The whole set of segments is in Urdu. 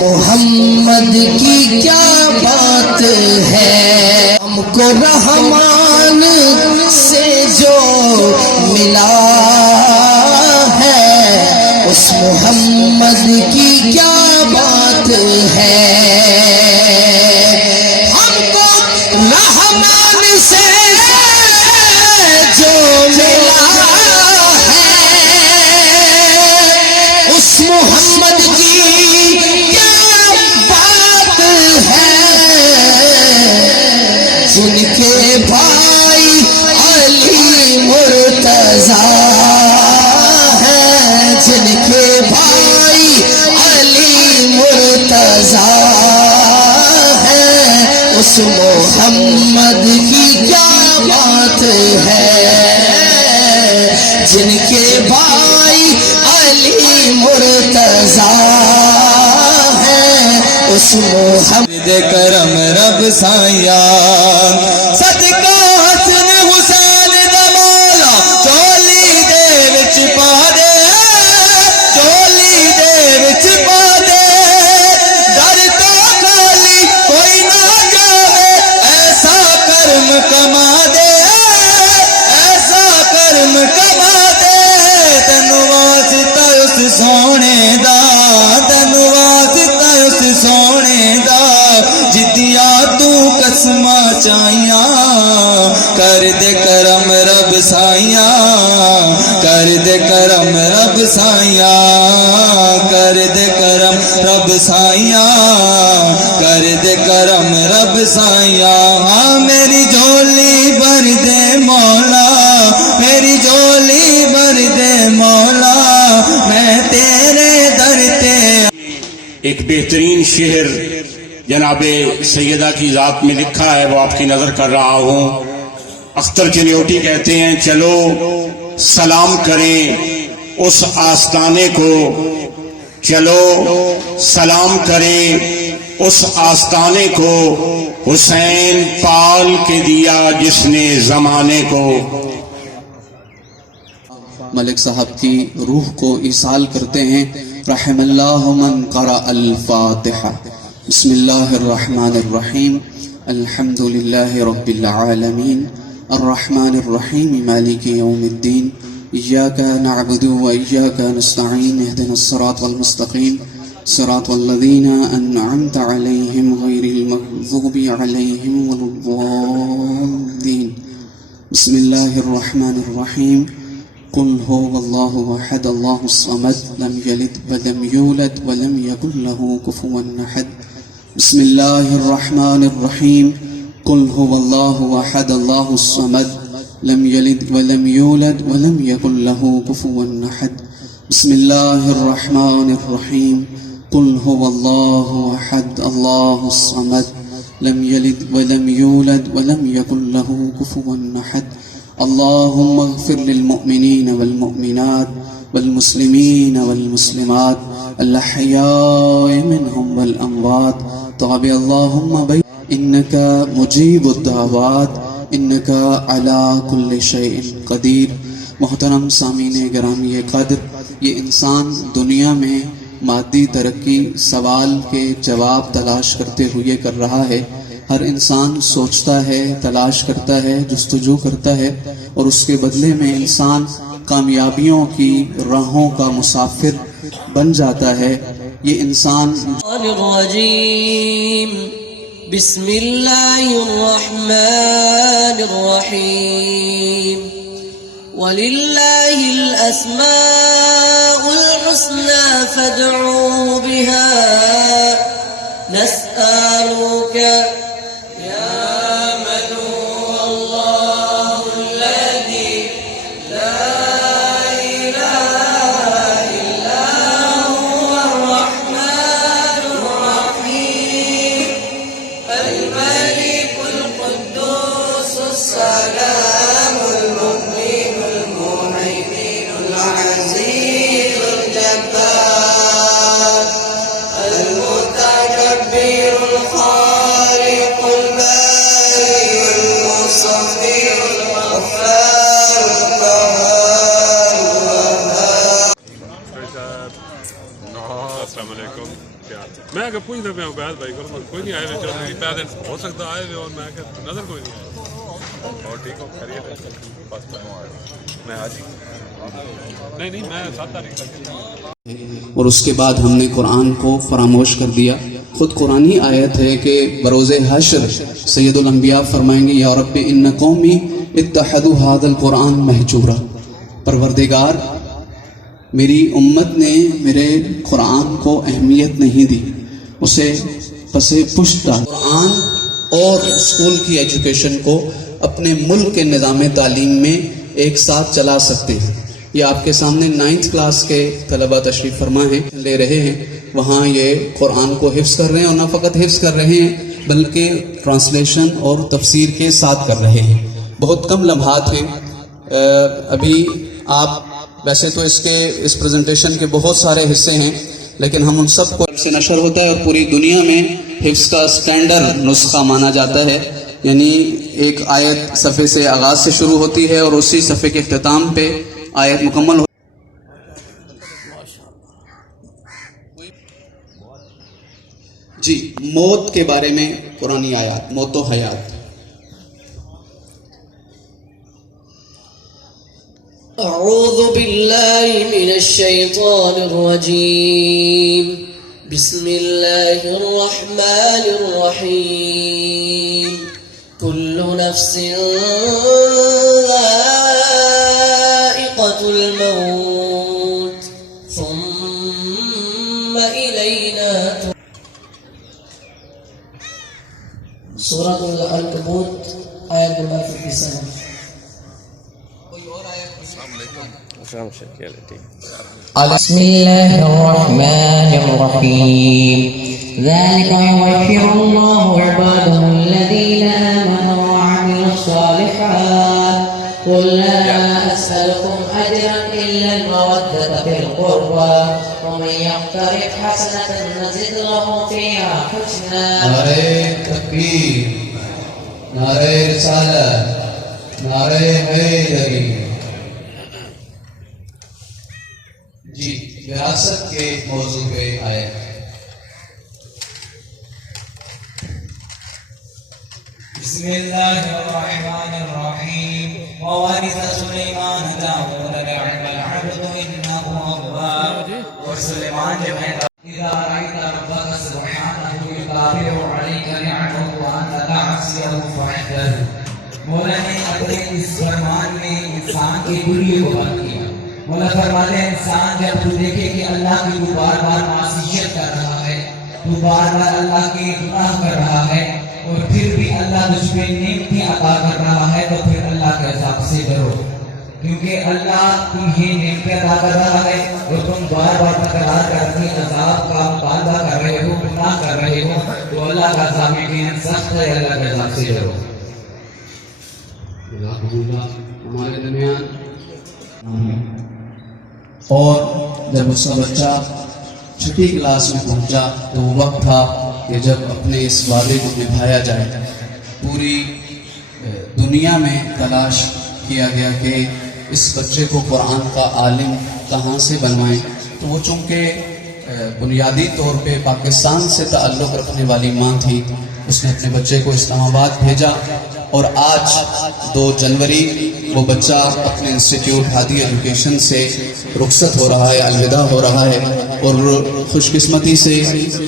محمد کی کیا بات ہے، ہم کو رحمان سے جو ملا ہے، اس محمد کی کیا بات ہے، ہم کو رحمان سے جو ملا ہے، اس محمد کی کیا بات ہے، جن کے بھائی علی مرتضیٰ ہیں، جن کے بھائی علی مرتضیٰ ہیں، اس محمد کی کیا بات ہے، جن کے بھائی علی مرتضیٰ ہیں، اس محمد کرم رب سایہ صدقہ حسن حسین دا مولا چولی دے وچ پا دے، چولی دے وچ پا دے، در تو خالی کوئی نہ جاوے، ایسا کرم کما دے، ایسا کرم کما دے، تینوں واسطہ اس سونے دا، تینوں واسطہ اس سونے دا، جدیا تو قسماں چاہیاں، کر دے کرم رب سائیاں، کر دے کرم رب سائیاں، کر دے کرم رب سائیاں، کر دے کرم رب سائیاں، ہاں میری جھولی بھر دے مولا، میری جھولی بھر دے مولا، میں تیرے در تے۔ ایک بہترین شعر جناب سیدہ کی ذات میں لکھا ہے، وہ آپ کی نظر کر رہا ہوں۔ اختر چنیوٹی کہتے ہیں، چلو سلام کریں اس آستانے کو، چلو سلام کریں اس آستانے کو، حسین پال کے دیا جس نے زمانے کو۔ ملک صاحب کی روح کو ایصال کرتے ہیں۔ رحم اللہ من قرأ الفاتحہ۔ بسم اللہ الرحمن الرحیم، الحمد للہ رب العالمین، الرحمن الرحیم، مالک یوم الدین، ایاک نعبد و ایاک نستعین، اہدنا الصراط المستقیم، صراط الذین انعمت علیہم غیر المغضوب علیہم ولا الضالین۔ بسم اللہ الرحمن الرحیم، قل هو الله احد الله الصمد لم يلد ولم يولد ولم يكن له كفوا احد۔ بسم الله الرحمن الرحيم، قل هو الله احد الله الصمد لم يلد ولم يولد ولم يكن له كفوا احد۔ بسم الله الرحمن الرحيم، قل هو الله احد الله الصمد لم يلد ولم يولد ولم يكن له كفوا احد۔ اللهم اغفر للمؤمنين والمؤمنات والمسلمين والمسلمات الأحياء منهم والأموات، طابع اللهم بين، إنك مجيب الدعوات، إنك على كل شيء قدير۔ محترم سامعین گرامی قدر، یہ انسان دنیا میں مادی ترقی سوال کے جواب تلاش کرتے ہوئے کر رہا ہے۔ ہر انسان سوچتا ہے، تلاش کرتا ہے، جستجو کرتا ہے، اور اس کے بدلے میں انسان کامیابیوں کی راہوں کا مسافر بن جاتا ہے۔ یہ انسان الرجیم، بسم اللہ الرحمن الرحیم، وَلِلَّهِ الْأَسْمَاءُ الْحُسْنَى فَادْعُوهُ بِهَا، نَسْأَلُكَ السلام علیکم۔ پیار تھا. میں اگر پوچھتا پہ عبید بھائی کو کوئی نہیں آئے ہوئے چودھری پیدل ہو سکتا آئے ہوئے اور میں نظر کوئی نہیں آیا. اور ٹھیک ہو خیریت ہے بس میں آج ہی نہیں میں 7 تاریخ تک. اور اس کے بعد ہم نے قرآن کو فراموش کر دیا. خود قرآن ہی آیت ہے کہ بروز حشر سید الانبیاء فرمائیں گے یا رب ان قومی اتحدوا هذا القرآن مہجورا. پروردگار میری امت نے میرے قرآن کو اہمیت نہیں دی, اسے پس پشت ڈالا. قرآن اور اسکول کی ایجوکیشن کو اپنے ملک کے نظام تعلیم میں ایک ساتھ چلا سکتے ہیں. یہ آپ کے سامنے 9th کلاس کے طلبہ تشریف فرما ہیں لے رہے ہیں, وہاں یہ قرآن کو حفظ کر رہے ہیں اور نہ فقط حفظ کر رہے ہیں بلکہ ٹرانسلیشن اور تفسیر کے ساتھ کر رہے ہیں. بہت کم لمحات ہیں ابھی. آپ ویسے تو اس پریزنٹیشن کے بہت سارے حصے ہیں لیکن ہم ان سب کو سے نشر ہوتا ہے اور پوری دنیا میں حفظ کا سٹینڈرڈ نسخہ مانا جاتا ہے. یعنی ایک آیت صفحے سے آغاز سے شروع ہوتی ہے اور اسی صفحے کے اختتام پہ آیت مکمل ہو. جی موت کے بارے میں قرآنی آیات, موت و حیات. أعوذ بالله من الشيطان الرجيم. بسم الله الرحمن الرحيم. كل نفس ذائقة الموت ثم إلينا سورة العنكبوت آية نمبر 57. بسم الله الرحمن الرحيم. ذلك يبشر الله عباده الذين آمنوا وعملوا الصالحات. قل لا أسألكم أجرا إلا المودة في القربى ومن يقترف حسنة نزد له فيها حسنا. نعرہ تکبیر, نعرہ رسالت, نعرہ حیدری. جی وراثت کے موضوع پہ آئے. بسم اللہ الرحمن الرحیم. وورث سلیمان داود نعم العبد انه اواب. اور سلیمان جو ہے اذا رأيت ربك سبحانه يكافئ عليك نعمه وانت تعصيه فاحذر. مولا نے اپنے اس فرمان میں انسان کی بری کو بات کیا. مولا فرماتے ہیں انسان جب تو دیکھے کہ اللہ کی تو بار بار معصیت کر رہا ہے, تو بار بار اللہ کے گناہ کر رہا ہے اور پھر بھی اللہ تجھ پہ نعمتیں عطا کر رہا ہے, تو پھر اللہ کے عذاب سے ڈرو, کیونکہ اللہ تمہیں نعمتیں عطا کر رہا ہے اور تم بار بار تکرار کر کے عذاب کا مطالبہ کر رہے ہو, گناہ کر رہے ہو, تو اللہ کا عذاب یقیناً سخت ہے. اللہ کے عذاب سے ڈرو. ہمارے درمیان. اور جب اس کا بچہ 6ٹھی کلاس میں پہنچا تو وہ وقت تھا کہ جب اپنے اس وعدے کو نبھایا جائے. پوری دنیا میں تلاش کیا گیا کہ اس بچے کو قرآن کا عالم کہاں سے بنوائیں. تو وہ چونکہ بنیادی طور پہ پاکستان سے تعلق رکھنے والی ماں تھی, اس نے اپنے بچے کو اسلام آباد بھیجا اور آج 2 جنوری وہ بچہ اپنے انسٹیٹیوٹ ہادی ایجوکیشن سے رخصت ہو رہا ہے, الوداع ہو رہا ہے. اور خوش قسمتی سے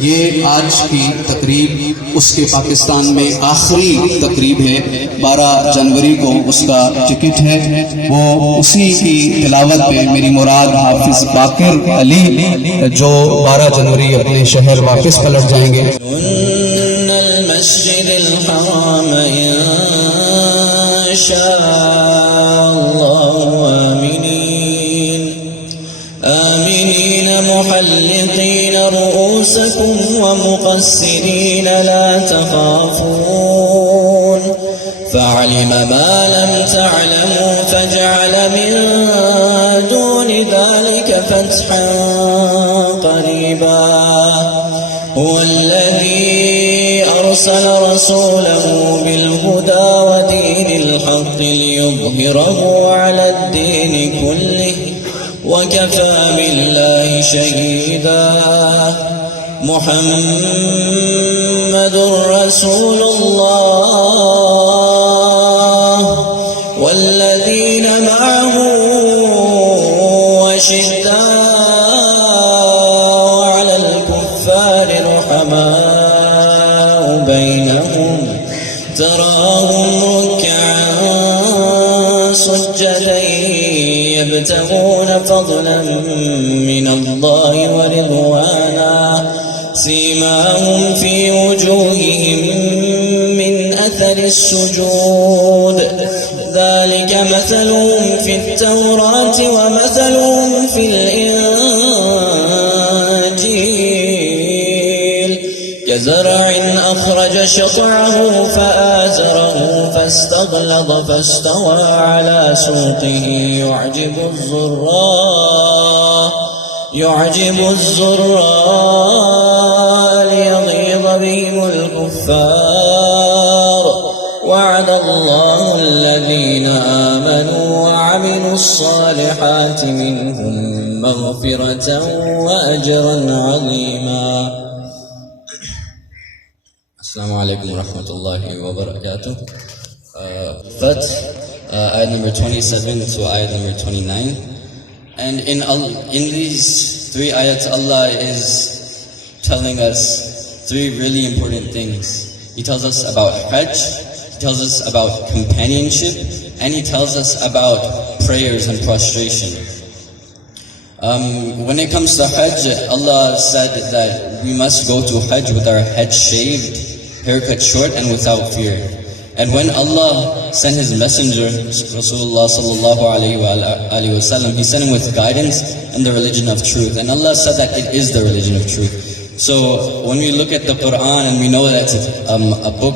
یہ آج کی تقریب اس کے پاکستان میں آخری تقریب ہے. 12 جنوری کو اس کا ٹکٹ ہے. وہ اسی کی تلاوت پہ میری مراد حافظ باقر علی جو 12 جنوری اپنے شہر واپس پلٹ جائیں گے. المسجد الحرام إن شاء الله آمنين محلقين رؤوسكم ومقصرين لا تخافون فعلم ما لم تعلموا فجعل من دون ذلك فتحا قريبا. هو الذي أرسل رسوله بالهدى ودين الحق ليظهره على الدين كله وكفى بالله شهيدا. محمد رسول الله والذين معه وشداء على الكفار رحماء بينهم تراهم ركعا سجدا يبتغون فضلا من الله ورضوانا سيماهم في وجوههم من أثر السجود ذلك مثلهم في التوراة ومثلهم في الإنجيل كزرع أخرج شطعه فآزره فاستغلظ فاستوى على سوقه يعجب الزراء ليغيظ بهم الكفار وعد الله الذين آمنوا وعملوا الصالحات منهم مغفرة وأجرا عظيما. السلام عليكم ورحمة الله وبركاته. Fath, ayat number 27 to ayat number 29. And in these three ayats, Allah is telling us three really important things. He tells us about Hajj, He tells us about companionship, and He tells us about prayers and prostration. When it comes to Hajj, Allah said that we must go to Hajj with our head shaved, haircut short, and without fear. And when Allah sent His messenger, Rasulullah sallallahu alayhi wa sallam, He sent him with guidance and the religion of truth. And Allah said that it is the religion of truth. So when we look at the Quran and we know that it's a book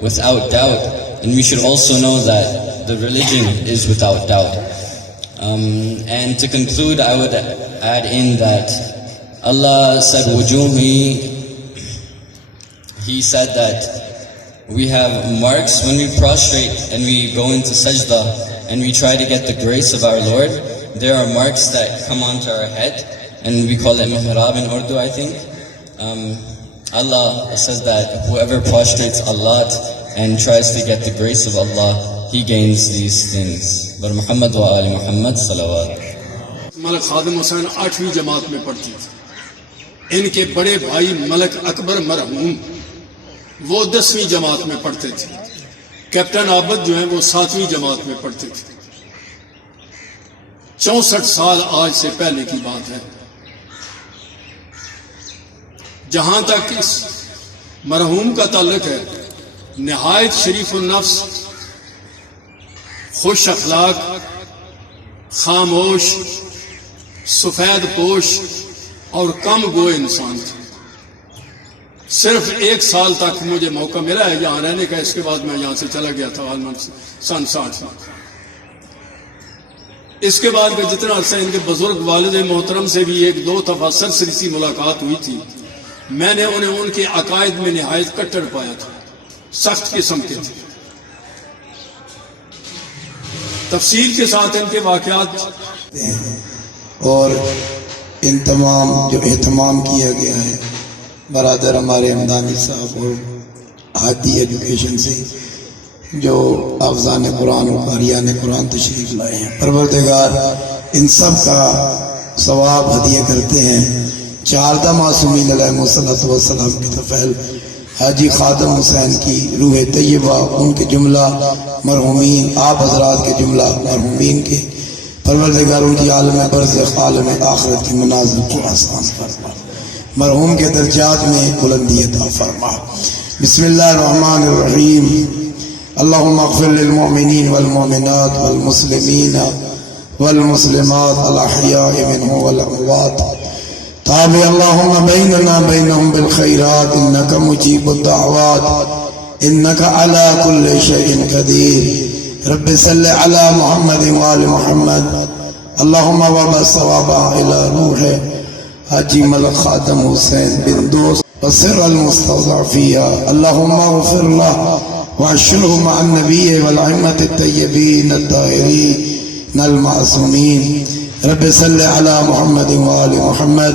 without doubt, then we should also know that the religion is without doubt. And to conclude, I would add in that Allah said, Wujuhi, He said that we have marks when we prostrate and we go into sajda and we try to get the grace of our Lord. There are marks that come onto our head, and we call it mihrab in Urdu, I think. Allah says that whoever prostrates a lot and tries to get the grace of Allah, he gains these things. But Muhammad wa ali Muhammad salawat. ملک خادم حسین 8ویں جماعت میں پڑھتی تھی. ان کے بڑے بھائی ملک اکبر مرحوم وہ 10ویں جماعت میں پڑھتے تھے. کیپٹن عابد جو ہیں وہ 7ویں جماعت میں پڑھتے تھے. 64 سال آج سے پہلے کی بات ہے. جہاں تک اس مرحوم کا تعلق ہے، نہایت شریف النفس، خوش اخلاق، خاموش، سفید پوش اور کم گو انسان تھے. صرف 1 سال تک مجھے موقع ملا ہے یہاں رہنے کا. اس کے بعد میں یہاں سے چلا گیا تھا سن 60 میں. اس کے بعد کا جتنا عرصہ ان کے بزرگ والد محترم سے بھی 1-2 دفعہ سرسری سی ملاقات ہوئی تھی. میں نے انہیں ان کے عقائد میں نہایت کٹڑ پایا تھا، سخت قسم کے تھے. تفصیل کے ساتھ ان کے واقعات اور ان تمام جو اہتمام کیا گیا ہے برادر ہمارے ہمدانی صاحب اور ہادی ایجوکیشن سے جو حافظان قرآن اور قاریان قرآن تشریف لائے ہیں، پروردگار ان سب کا ثواب ہدیہ کرتے ہیں. 14 معصومین علیہ السلام کی طفیل حاجی خادم حسین کی روح طیبہ، ان کے جملہ مرحومین، آپ حضرات کے جملہ مرحومین کے، پروردگار ان کی عالم برزخ عالم آخرت کی منازل کو آسان فرما، مرحوم کے درجات میں بلندی عطا فرما. بسم اللہ الرحمن الرحیم. اللہم اغفر للمؤمنین والمؤمنات والمسلمین والمسلمات الاحیاء منهم والاموات. تابع اللہم بیننا بینہم بالخیرات انکا مجیب الدعوات انکا علی کل شیء قدیر. رب صلی علی محمد وآل محمد. اللہم وابا ثوابا الى روح حاجی ملک خادم حسین بن دوست وسر المستضعفیہ. اللہم اغفر له واشرہ مع النبی والعمة الطیبین الطاہرین المعصومین. رب صلی علی محمد وآل محمد.